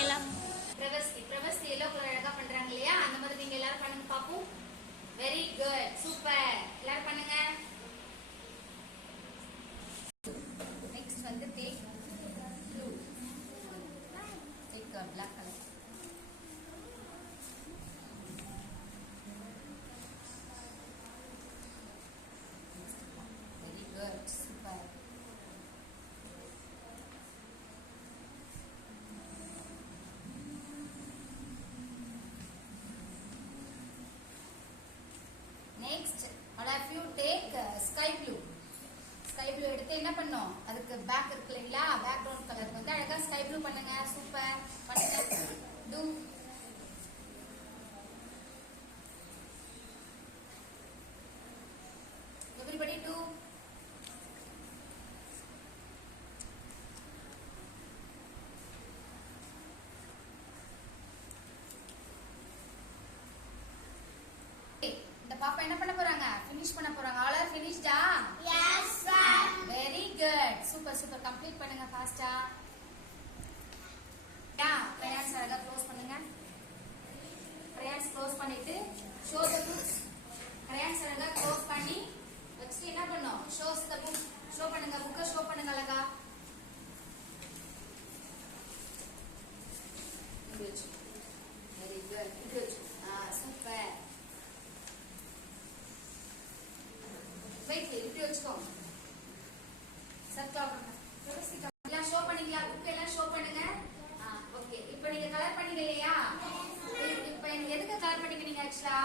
எல்லாம் பிரவஸ்தி yellow colour அழகா பண்றாங்க இல்லையா? அந்த மாதிரி நீங்க எல்லாரும் பண்ணுங்க பாப்போம். Very good, super. எல்லாரும் பண்ணுங்க. நெக்ஸ்ட் வந்து take blue, take black color. Very good, super. Next, all of you take sky blue. Sky blue எடுத்து என்ன பண்ணோம்? அதுக்கு பேக் இருக்கு இல்லையா? பேக்ரவுண்ட் கலர் வந்து அழகா sky blue பண்ணுங்க. சூப்பர். பண்ணுங்க. Do. Everybody do. இந்த பாப்பா என்ன பண்ண போறாங்க? finish பண்ண போறாங்க. all are finished ah? Yes sir. Very good, super super. complete பண்ணுங்க ஃபாஸ்டா. crayons அழகா க்ளோஸ் பண்ணுங்க. crayons க்ளோஸ் பண்ணிட்டு show the book. crayons அழகா க்ளோஸ் பண்ணி வச்சிட்டு என்ன பண்ணோம்? shows the book. show பண்ணுங்க, புக்க show பண்ணுங்க அழகா. Very good. super. வெயிட் இப்படி வச்சுக்கோங்க. சர்க்கிளா பண்ணுங்க. எல்லாம் ஷோ பண்ணீங்களா? புக் எல்லாம் ஷோ பண்ணுங்க. ஓகே. இப்போ நீங்க கலர் பண்ணீங்க இல்லையா? இப்போ எதுக்கு கலர் பண்ணிக்கிறீங்க ஆக்சுவலா?